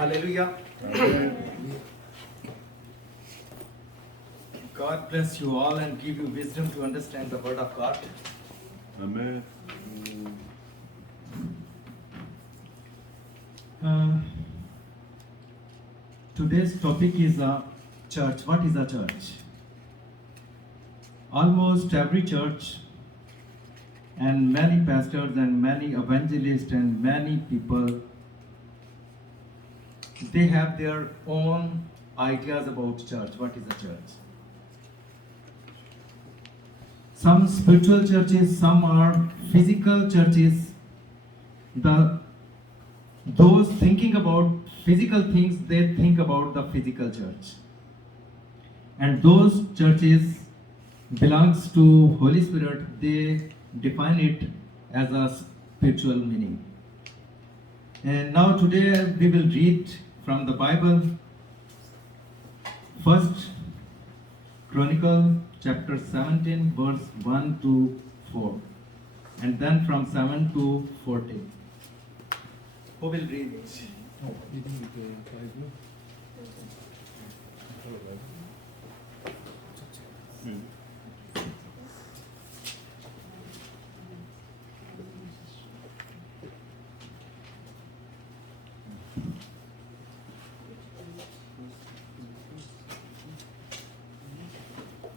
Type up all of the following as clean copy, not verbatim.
Hallelujah. God bless you all and give you wisdom to understand the word of God. Amen. Today's topic is a church. What is a church? Almost every church and many pastors and many evangelists and many people, they have their own ideas about church. What is a church? Some spiritual churches, some are physical churches. Those thinking about physical things, they think about the physical church. And those churches belongs to Holy Spirit, they define it as a spiritual meaning. And now today we will read from the Bible, First Chronicle chapter 17 verse 1 to 4, and then from 7 to 14. Who will read it?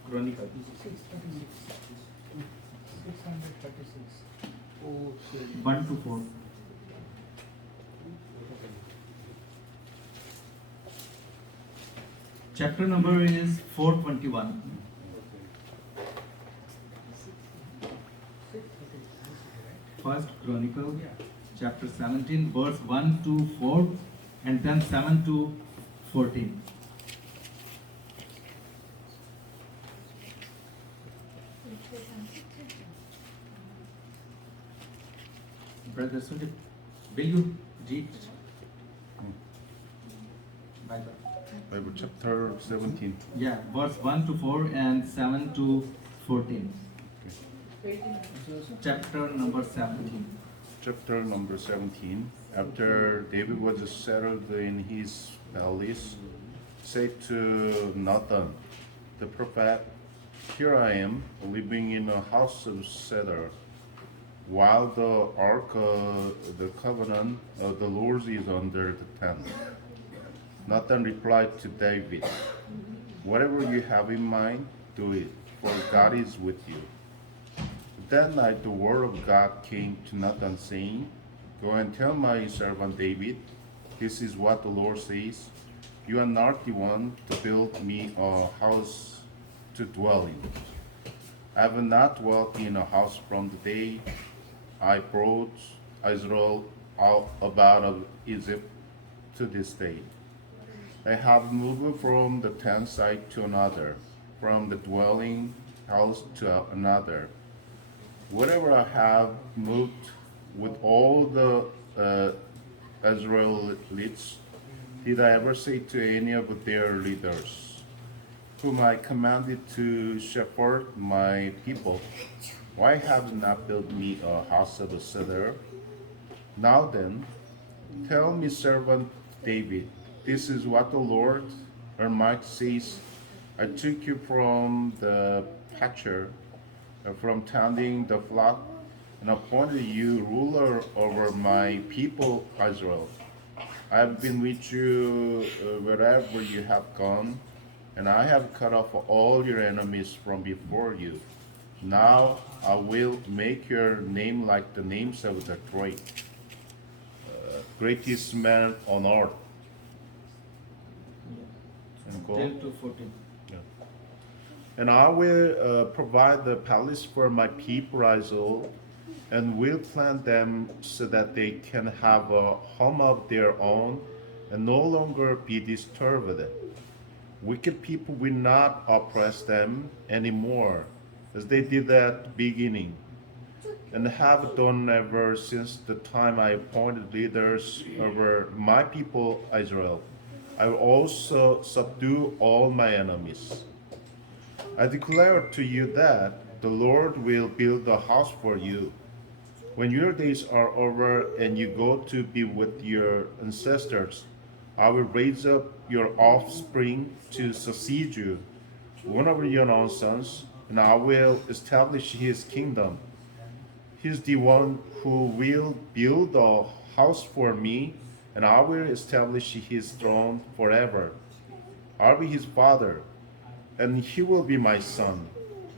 Chronicle. 1 to 4. Chapter number is 421. First Chronicle, chapter 17, verse 1 to 4, and then 7 to 14. Brother Sundip, will you read Bible? Bible chapter 17. Yeah, verse 1 to 4 and 7 to 14. Chapter number 17. Chapter number 17. After David was settled in his palace, said to Nathan, the prophet, "Here I am, living in a house of cedar, while the ark of the covenant of the Lord is under the tent." Nathan replied to David, "Whatever you have in mind, do it, for God is with you." That night the word of God came to Nathan, saying, "Go and tell my servant David, this is what the Lord says, you are not the one to build me a house to dwell in. I have not dwelt in a house from the day I brought Israel out of Egypt to this day. I have moved from the tent site to another, from the dwelling house to another. Whatever I have moved with all the Israelites, did I ever say to any of their leaders, whom I commanded to shepherd my people, why have you not built me a house of cedar? Now then, tell me, servant David, this is what the Lord Almighty says, I took you from the pasture, from tending the flock, and appointed you ruler over my people Israel. I have been with you wherever you have gone, and I have cut off all your enemies from before you. Now I will make your name like the names of the greatest man on earth." And go. 10 to 14. Yeah. "And I will provide the palace for my people Israel, and will plant them so that they can have a home of their own and no longer be disturbed. Wicked people will not oppress them anymore, as they did at the beginning, and have done ever since the time I appointed leaders over my people Israel. I will also subdue all my enemies. I declare to you that the Lord will build a house for you. When your days are over and you go to be with your ancestors, I will raise up your offspring to succeed you, one of your own sons, and I will establish his kingdom. He's the one who will build a house for me, and I will establish his throne forever. I'll be his father, and he will be my son.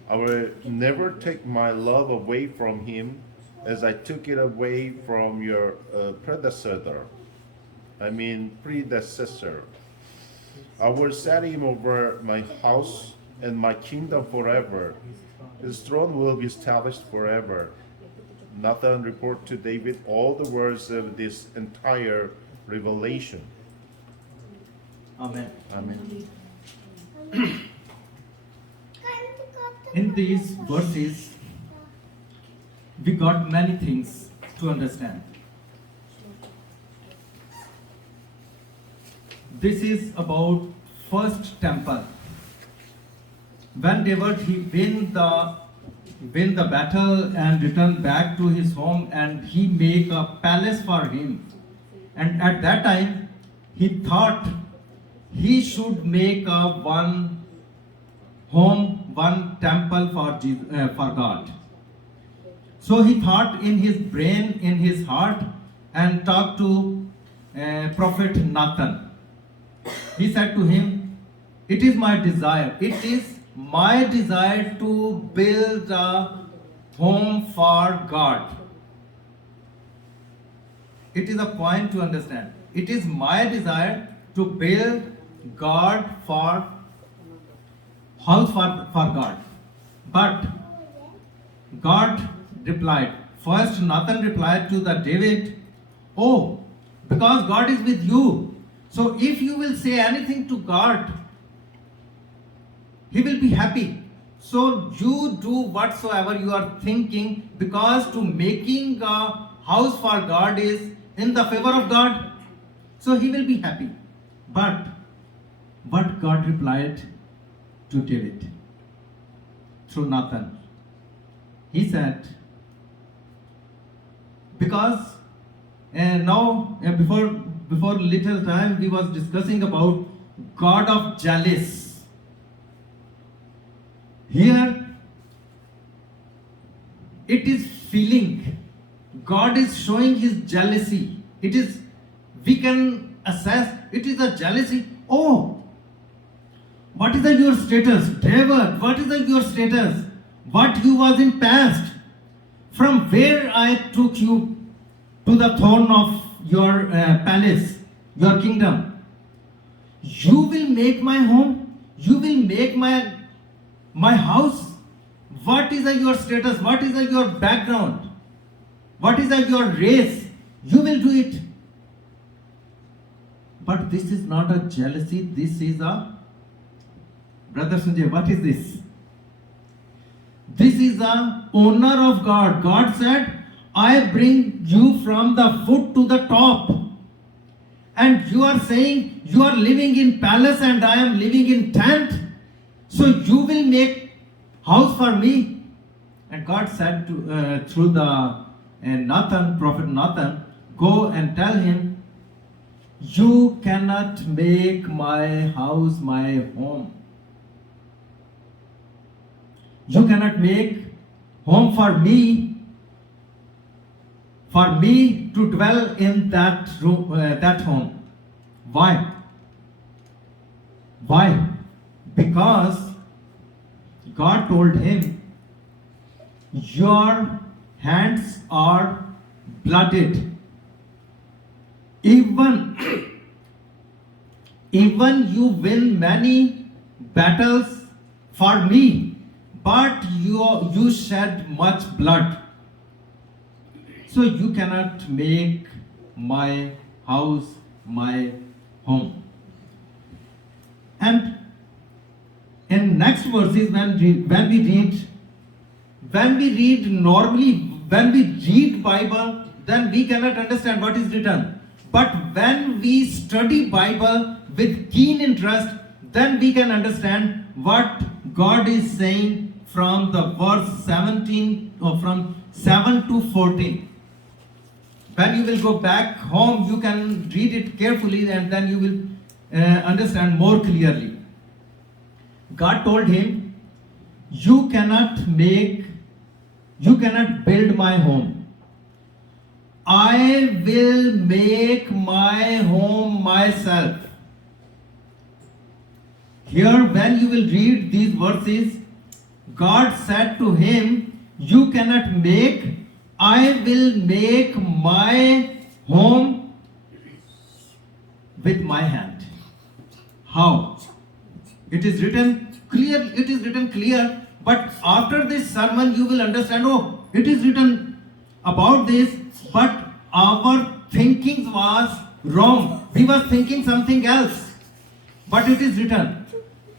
I will never take my love away from him as I took it away from your predecessor. Predecessor. I will set him over my house and my kingdom forever. His throne will be established forever. Nathan reported to David all the words of this entire revelation. Amen. Amen. In these verses, we got many things to understand. This is about first temple. When David he win the battle and return back to his home, and he make a palace for him. And at that time, he thought he should make a one home, one temple for God. So he thought in his brain, in his heart, and talked to Prophet Nathan. He said to him, "It is my desire. It is my desire to build a home for God." It is a point to understand. It is my desire to build God for house for God. But God replied. First, Nathan replied to the David, "Oh, because God is with you. So if you will say anything to God, He will be happy. So you do whatsoever you are thinking, because to making a house for God is in the favor of God. So He will be happy." But what God replied to David through Nathan? He said, because before little time we was discussing about God of jealous. Here it is feeling. God is showing His jealousy. We can assess, it is a jealousy. Oh, what is your status? David, what is your status? What you was in past? From where I took you to the throne of your palace, your kingdom. You will make my home. You will make my house. What is your status? What is your background? What is your race? You will do it. But this is not a jealousy. This is a, Brother Sanjay, what is this? This is a honor of God. God said, "I bring you from the foot to the top." And you are saying you are living in palace and I am living in tent. So you will make house for me. And God said through the prophet Nathan, "Go and tell him, you cannot make my house my home. You cannot make home for me to dwell in that room, that home." Why? Why? Because God told him, "Your hands are blooded. Even you win many battles for me, but you shed much blood. So you cannot make my house my home." And in next verses, when we read Bible, then we cannot understand what is written. But when we study Bible with keen interest, then we can understand what God is saying from the verse 17 or from 7 to 14. when you will go back home, you can read it carefully and then you will understand more clearly. God told him, you cannot build my home. I will make my home myself. Here, when you will read these verses, God said to him, you cannot make, I will make my home with my hand. How? It is written clear, but after this sermon you will understand, oh, it is written about this, but our thinking was wrong. We were thinking something else. But it is written.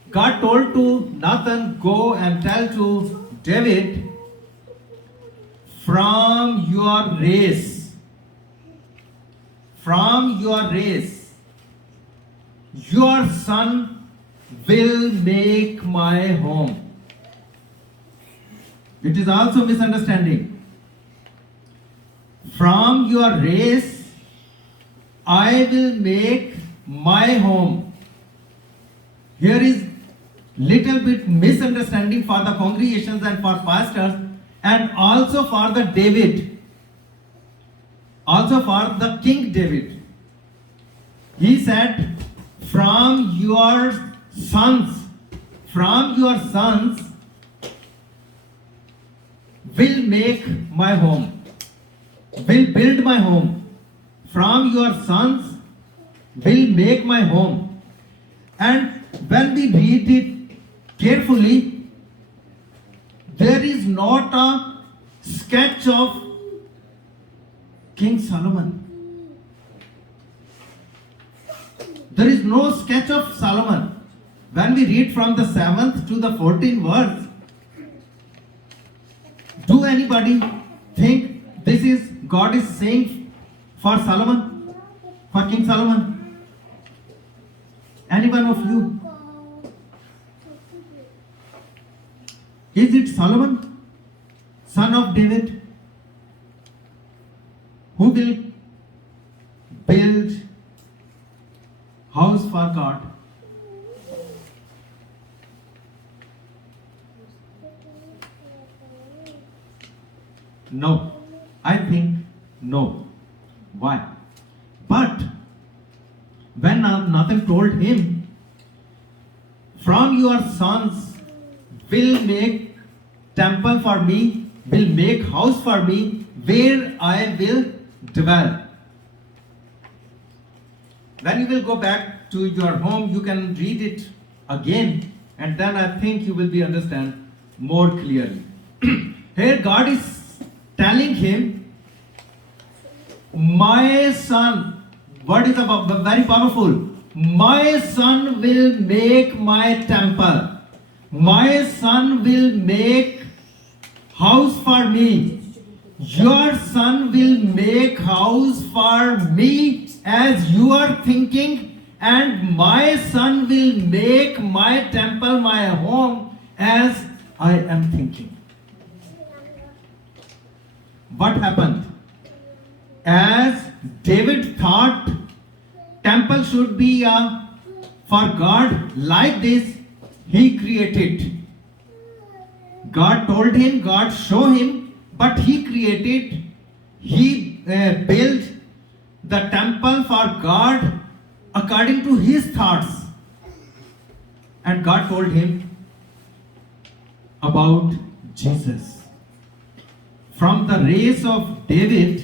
God told to Nathan, go and tell to David, from your race, your son will make my home. It is also misunderstanding. From your race, I will make my home. Here is little bit misunderstanding for the congregations and for pastors, and also for the David, also for the King David. He said, from your sons will make my home, will build my home. From your sons will make my home. And when we read it carefully, there is not a sketch of King Solomon. There is no sketch of Solomon. When we read from the 7th to the 14th verse, do anybody think this is God is saying for Solomon, for King Solomon? Any one of you? Is it Solomon, son of David, who will build house for God? No, I think no. Why? But when Nathan told him, from your sons will make temple for me, will make house for me, where I will dwell. When you will go back to your home, you can read it again, and then I think you will be understand more clearly. Here God is telling him, my son, word is very powerful. My son will make my temple. My son will make house for me. Your son will make house for me as you are thinking, and my son will make my temple, my home, as I am thinking. What happened? As David thought temple should be for God like this, he created. God told him, God showed him, but he created, he built the temple for God according to his thoughts. And God told him about Jesus. From the race of David,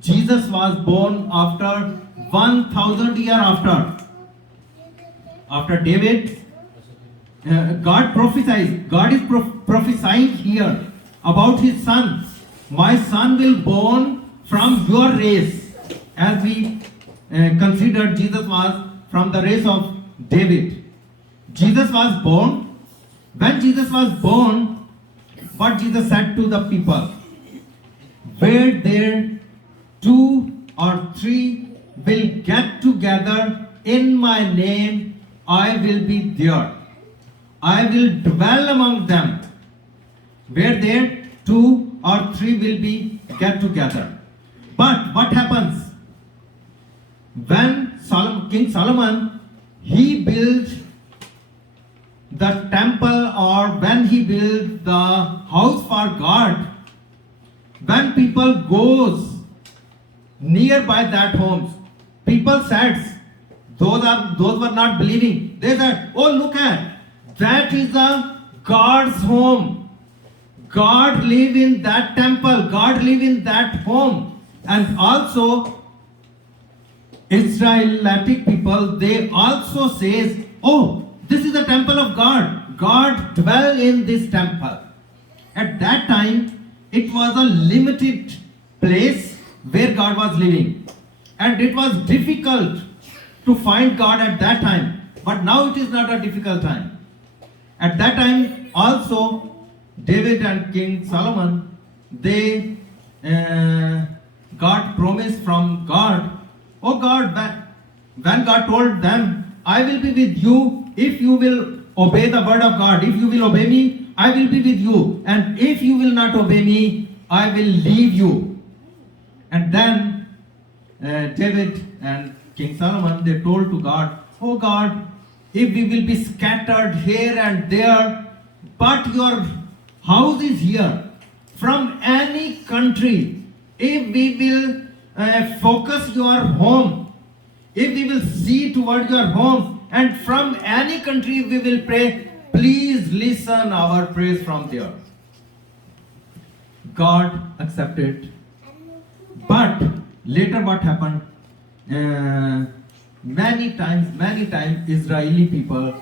Jesus was born after 1,000 years after. After David, God prophesied. God is prophesying here about his son. My son will born from your race. As we considered, Jesus was from the race of David. Jesus was born. When Jesus was born, what Jesus said to the people? Where there 2 or 3 will get together in my name, I will be there. I will dwell among them. Where there 2 or three will be get together. But what happens? When King Solomon, he built the temple, or when he built the house for God, when people goes nearby that homes, people said, those were not believing. They said, oh, look at, that is a God's home. God live in that temple. God live in that home. And also, Israelitic people, they also says, oh, this is the temple of God. God dwell in this temple. At that time, it was a limited place where God was living. And it was difficult to find God at that time. But now it is not a difficult time. At that time also, David and King Solomon, they got promise from God. Oh God, when God told them, I will be with you if you will obey the word of God. If you will obey me, I will be with you. And if you will not obey me, I will leave you. And then David and King Solomon, they told to God, oh God, if we will be scattered here and there, but your house is here. From any country, if we will focus your home, if we will see toward your home, and from any country we will pray, please listen our praise from there. God accepted. But later what happened? Many times Israeli people,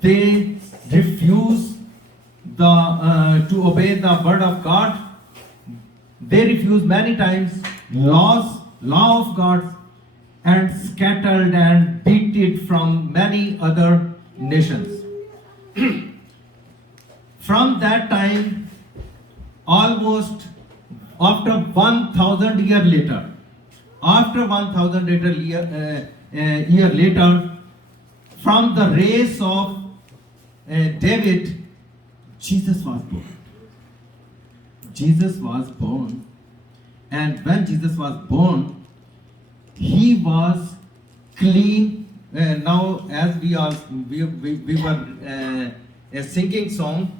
they refuse to obey the word of God. They refuse many times law of God, and scattered and beat it from many other nations. From that time, almost after 1,000 years later, year later, from the race of David, Jesus was born. Jesus was born, and when Jesus was born, he was clean. Now, as we were a singing song,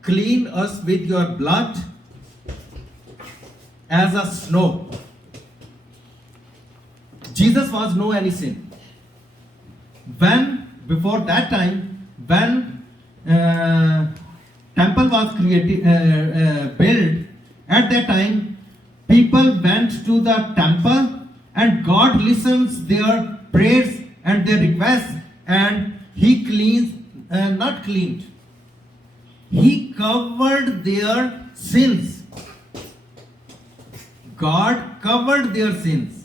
clean us with your blood as a snow. Jesus was no any sin. When before that time, when temple was built, at that time, people went to the temple, and God listens their prayers and their requests, and He not cleaned. He covered their sins. God covered their sins.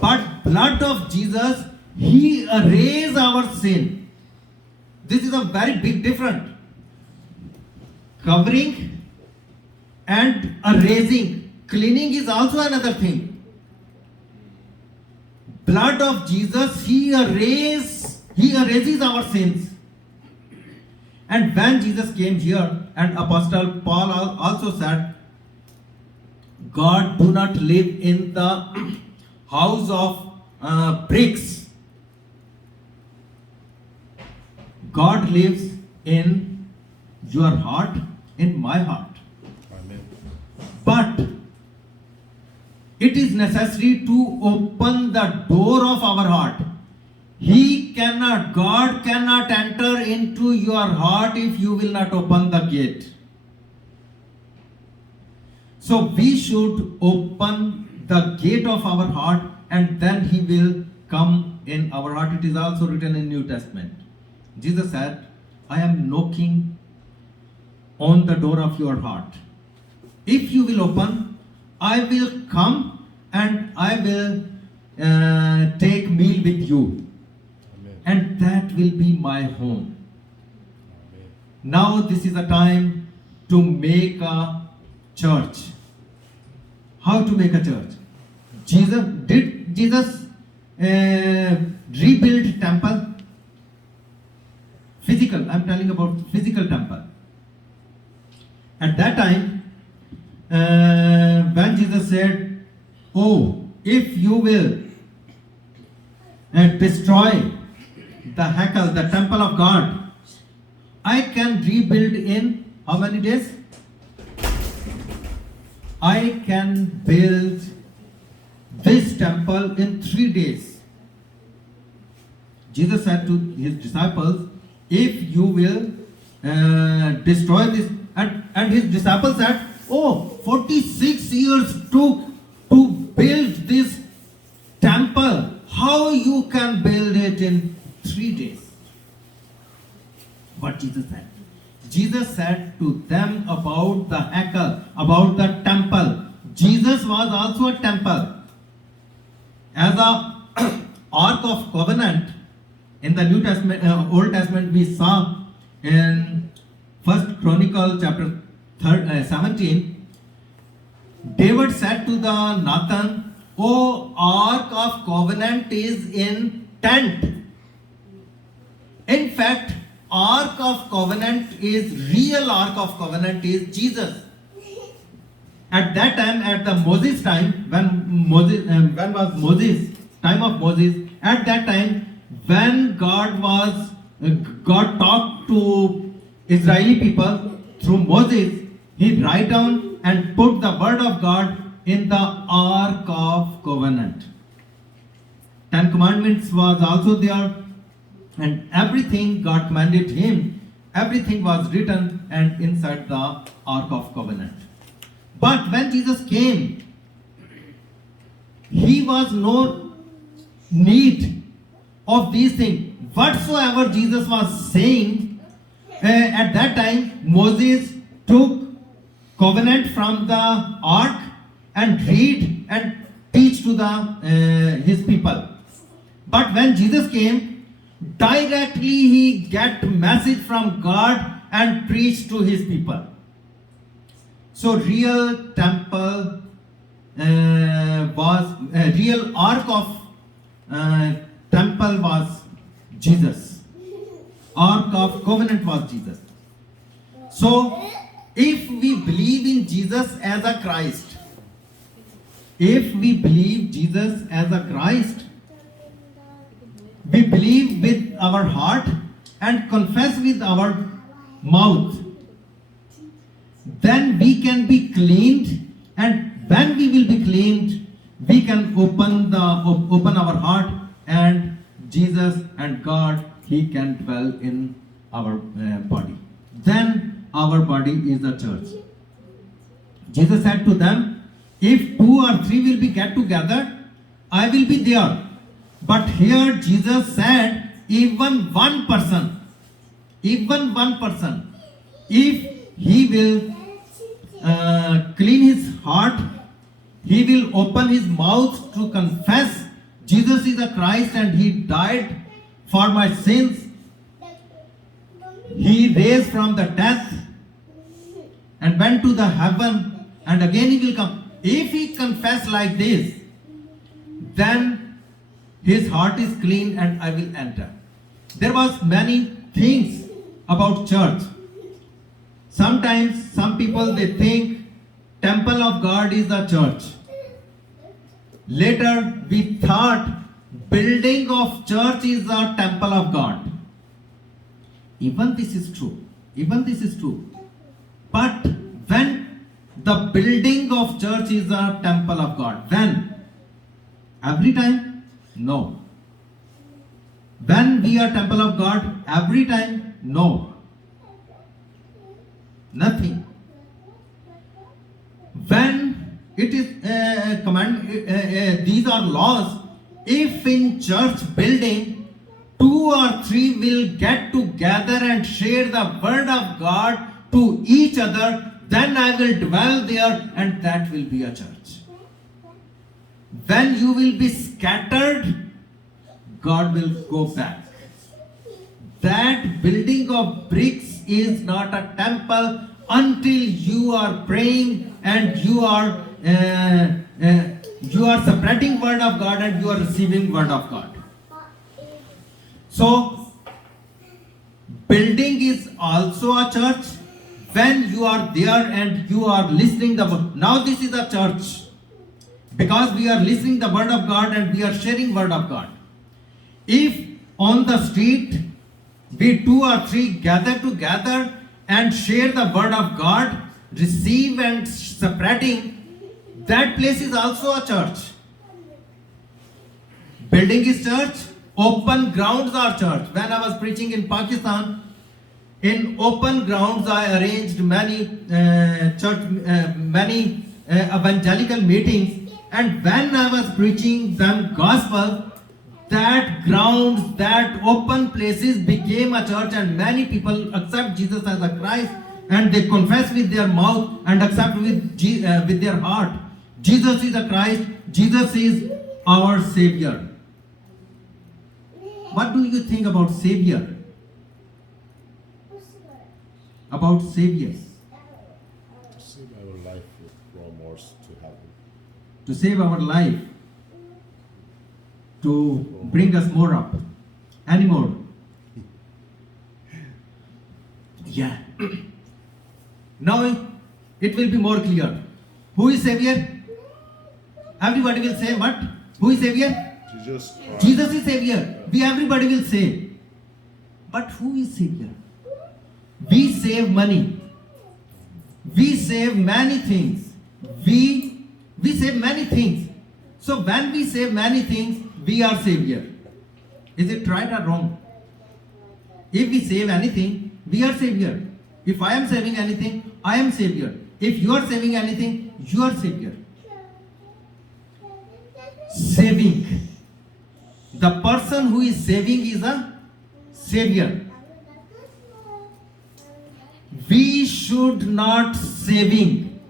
But blood of Jesus, He erased our sin. This is a very big difference. Covering and erasing. Cleaning is also another thing. Blood of Jesus, He erases our sins. And when Jesus came here, and Apostle Paul also said, God do not live in the house of bricks. God lives in your heart, in my heart. Amen. But it is necessary to open the door of our heart. God cannot enter into your heart if you will not open the gate. So we should open the gate of our heart, and then He will come in our heart. It is also written in New Testament. Jesus said, I am knocking on the door of your heart. If you will open, I will come and I will take meal with you. Amen. And that will be my home. Amen. Now this is a time to make a church. How to make a church? Did Jesus rebuild temple? Physical, I'm telling about physical temple. At that time, when Jesus said, "Oh, if you will destroy the Hakel, the temple of God, I can rebuild in how many days? I can build this temple in 3 days." Jesus said to his disciples, "If you will destroy this," and his disciples said, "Oh, 46 years took to build this temple. How you can build it in 3 days?" What Jesus said? Jesus said to them about the Hakel, about the temple. Jesus was also a temple. As a Ark of Covenant in the New Testament, Old Testament, we saw in First Chronicle chapter 17. David said to the Nathan, "O Ark of Covenant is in tent." In fact, Ark of Covenant is real Ark of Covenant is Jesus. At that time, at the Moses time, when was Moses time of Moses? At that time, when God talked to Israeli people through Moses, he write down and put the word of God in the Ark of Covenant. 10 Commandments was also there, and everything God commanded him, everything was written and inside the Ark of Covenant. But when Jesus came, he was no need of these things. Whatsoever Jesus was saying, at that time, Moses took covenant from the ark and read and teach to his people. But when Jesus came, directly he get message from God and preached to his people. So real temple real ark of temple was Jesus. Ark of covenant was Jesus. So if we believe in Jesus as a Christ, if we believe Jesus as a Christ, we believe with our heart and confess with our mouth, then we can be cleaned, and when we will be cleaned, we can open our heart, and Jesus and God, he can dwell in our body. Then our body is the church. Jesus said to them, if 2 or 3 will be get together, I will be there. But here Jesus said, even one person, if he will clean his heart, he will open his mouth to confess Jesus is the Christ and he died for my sins, he raised from the death and went to the heaven, and again he will come. If he confess like this, then his heart is clean and I will enter. There was many things about church. Sometimes some people, they think temple of God is the church. Later we thought building of church is the temple of God. Even this is true. But when the building of church is the temple of God, when? Every time? No. When we are temple of God, every time? No. Nothing. When it is these are laws. If in church building 2 or 3 will get together and share the word of God to each other, then I will dwell there, and that will be a church. When you will be scattered, God will go back. That building of bricks is not a temple until you are praying and you are spreading word of God and you are receiving word of God. So building is also a church when you are there and you are listening the word. Now this is a church. Because we are listening the word of God and we are sharing word of God. If on the street we 2 or 3 gather together and share the word of God, receive and spreading, that place is also a church. Building is church, open grounds are church. When I was preaching in Pakistan, in open grounds I arranged many evangelical meetings. And when I was preaching them gospel, that grounds, that open places became a church, and many people accept Jesus as a Christ, and they confess with their mouth and accept with their heart. Jesus is a Christ. Jesus is our Savior. What do you think about Savior? About Saviors? To save our life from wars to happen. To save our life, to bring us more up, anymore. Yeah. Now it will be more clear. Who is Savior? Everybody will say what? Who is Savior? Jesus Christ. Jesus is Savior. Everybody will say. But who is Savior? We save money. We save many things. We save many things. So when we save many things, we are Savior. Is it right or wrong? If we save anything, we are Savior. If I am saving anything, I am Savior. If you are saving anything, you are Savior. Saving. The person who is saving is a Savior. We should not saving.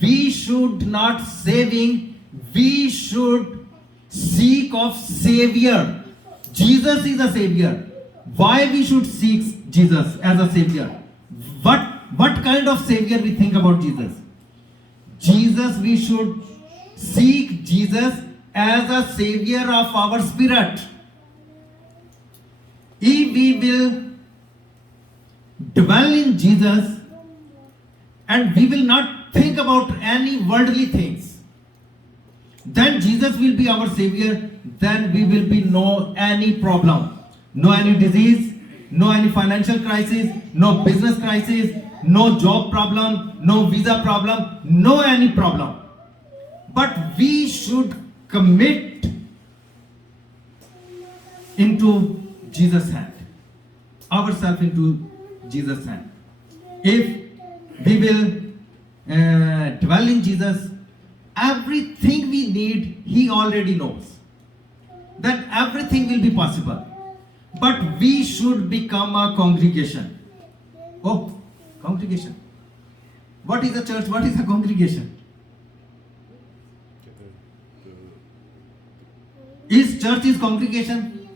We should not saving. We should seek of Savior. Jesus is a Savior. Why we should seek Jesus as a Savior? What kind of Savior we think about Jesus? Jesus, we should seek Jesus as a Savior of our spirit. If we will dwell in Jesus and we will not think about any worldly things, then Jesus will be our Savior. Then we will be no any problem, no any disease, no any financial crisis, no business crisis, no job problem, no visa problem, no any problem. But we should commit into Jesus' hand, ourselves into Jesus' hand. If we will dwell in Jesus, everything we need, He already knows. Then everything will be possible. But we should become a congregation. Oh, congregation. What is a church? What is a congregation? Is church is congregation?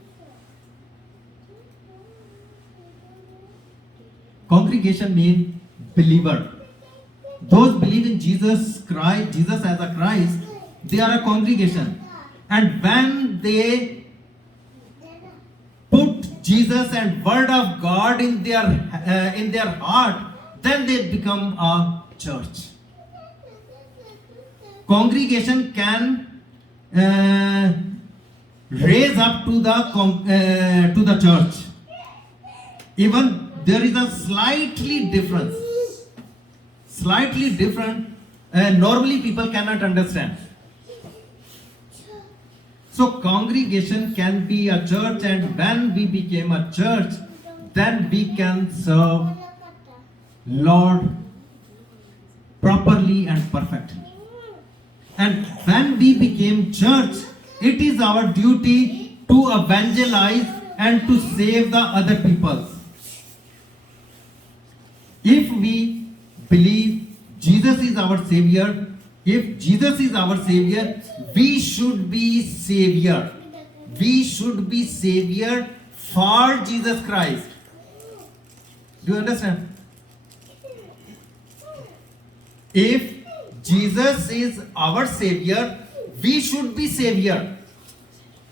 Congregation means believer. Those believe in Jesus Christ, Jesus as a Christ, they are a congregation. And when they put Jesus and Word of God in their heart, then they become a church. Congregation can raise up to the church. Even there is a slightly difference. Slightly different. Normally people cannot understand. So congregation can be a church, and when we became a church, then we can serve Lord properly and perfectly. And when we became church, it is our duty to evangelize and to save the other people. If we believe Jesus is our Savior, if Jesus is our Savior, we should be Savior. We should be Savior for Jesus Christ. Do you understand? If Jesus is our Savior, we should be Savior.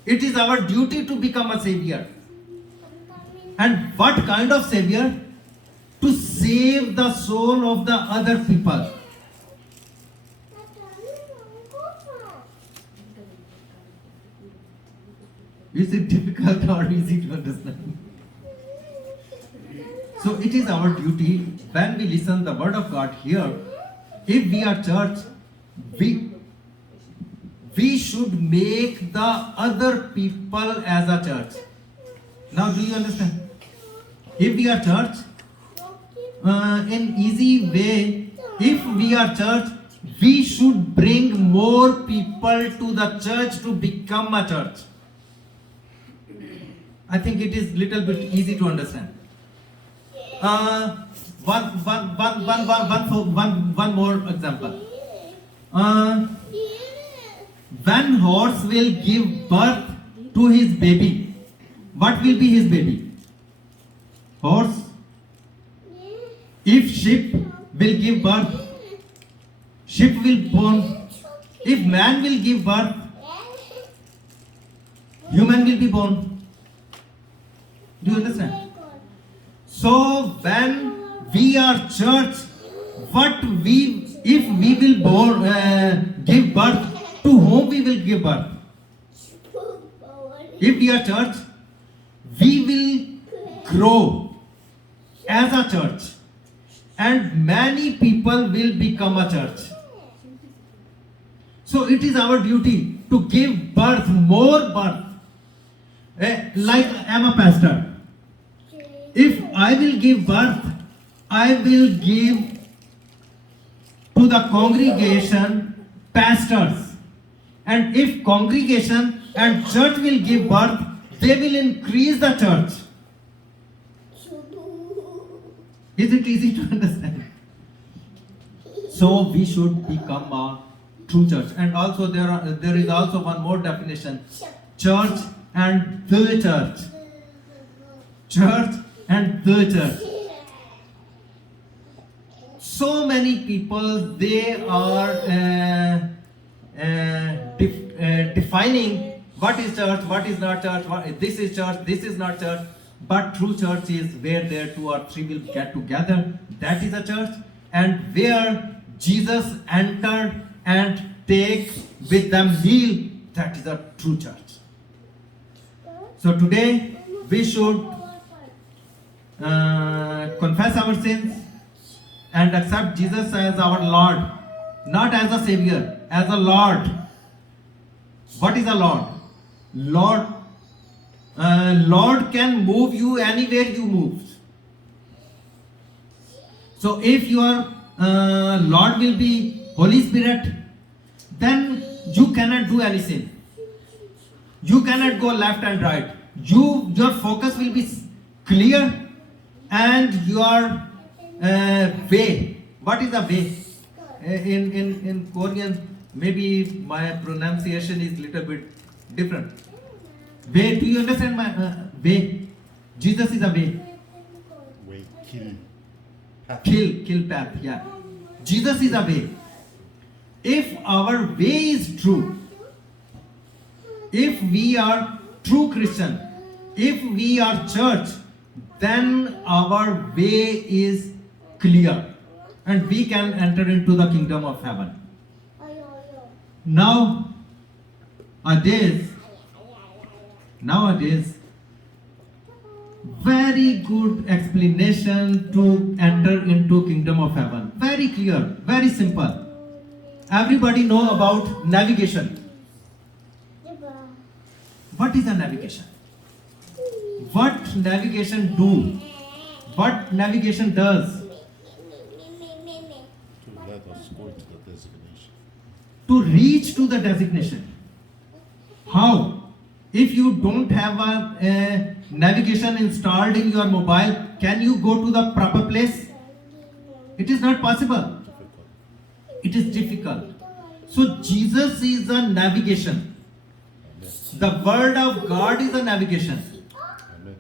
It is our duty to become a Savior. And what kind of Savior? to save the soul of the other people. Is it difficult or easy to understand? So it is our duty when we listen the word of God here. If we are church, we should make the other people as a church. Now, do you understand? If we are church, in easy way, if we are church, we should bring more people to the church to become a church. I think it is little bit easy to understand. One more example. When horse will give birth to his baby, what will be his baby? Horse. If sheep will give birth, sheep will born. If man will give birth, human will be born. Do you understand? So when we are church, if we will give birth, to whom we will give birth? If we are church, we will grow as a church, and many people will become a church. So it is our duty to give birth, more birth. Like I am a pastor. If I will give birth, I will give to the congregation pastors. And if congregation and church will give birth, they will increase the church. Is it easy to understand? So we should become a true church. And also there is also one more definition. Church and the church. Church and the church. So many people, they are defining what is church, what is not church, this is church, this is not church. But true church is where there 2 or 3 will get together. That is a church. And where Jesus entered and take with them meal, that is a true church. So today we should confess our sins and accept Jesus as our Lord, not as a Savior, as a Lord. What is a Lord? Lord can move you anywhere you move. So if your Lord will be Holy Spirit, then you cannot do any sin. You cannot go left and right. Your focus will be clear, and your way. What is a way? In Korean, maybe my pronunciation is little bit different. Way, do you understand my way? Jesus is a way. Way, kill. Path. Kill path, yeah. Jesus is a way. If our way is true, if we are true Christian, if we are church, then our way is clear and we can enter into the kingdom of heaven. Nowadays, very good explanation to enter into kingdom of heaven. Very clear, very simple. Everybody know about navigation. What is a navigation? What navigation do? What navigation does? To let us go to the designation. To reach to the designation. How? If you don't have a navigation installed in your mobile, can you go to the proper place? It is not possible. It is difficult. So Jesus is a navigation. The word of God is a navigation. Amen.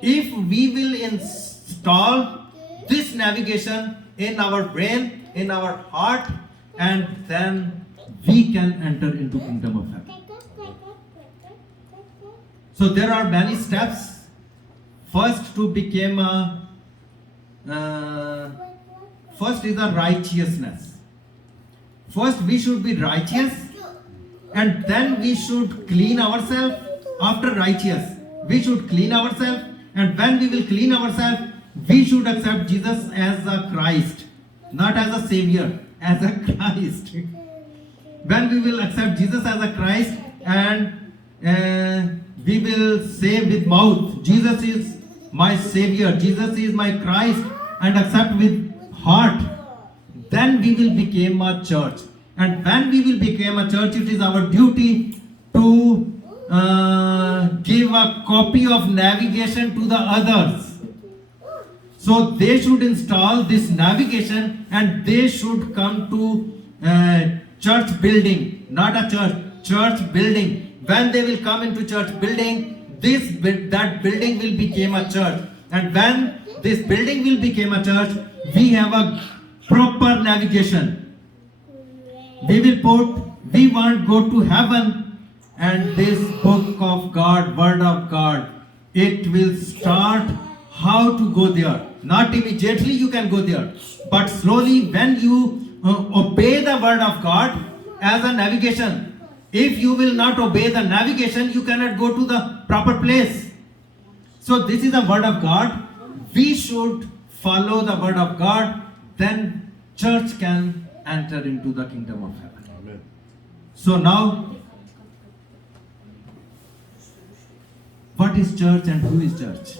If we will install this navigation in our brain, in our heart, and then we can enter into kingdom of heaven. So there are many steps. First, to become a first is the righteousness. First we should be righteous, and then we should clean ourselves. After righteous, we should clean ourselves, and when we will clean ourselves, we should accept Jesus as a Christ, not as a Savior, as a Christ. When we will accept Jesus as a Christ, and we will say with mouth, Jesus is my Savior, Jesus is my Christ, and accept with heart, then we will become a church. And when we will become a church, it is our duty to give a copy of navigation to the others. So they should install this navigation, and they should come to church building, not a church building. When they will come into church building, that building will become a church. And when this building will become a church, we have a proper navigation. We want go to heaven, and this book of God, word of God, it will start how to go there. Not immediately you can go there, but slowly when you obey the word of God as a navigation. If you will not obey the navigation, you cannot go to the proper place. So this is the word of God. We should follow the word of God, then church can enter into the kingdom of heaven. Amen. So now, what is church and who is church?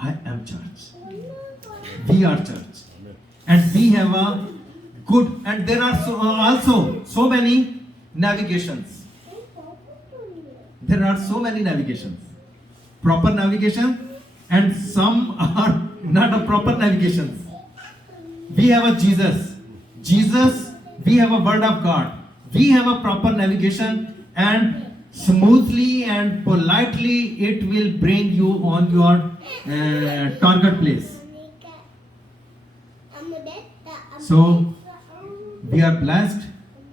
I am church. We are church. Amen. And we have a good, and there are also so many navigations. There are so many navigations. Proper navigation, and some are not a proper navigations. We have a Jesus. We have a word of God. We have a proper navigation, and smoothly and politely it will bring you on your target place. So we are blessed.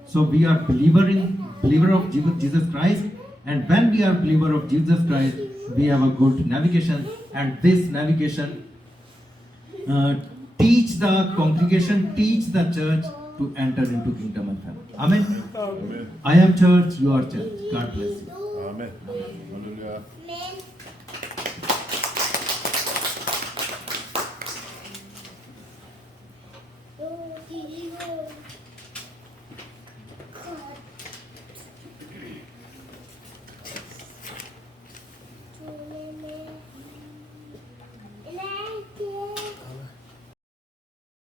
So we are believer of Jesus Christ, and when we are believer of Jesus Christ, we have a good navigation, and this navigation teach the congregation, teach the church to enter into kingdom of heaven. Amen. Amen. I am church, you are church. God bless you. Amen.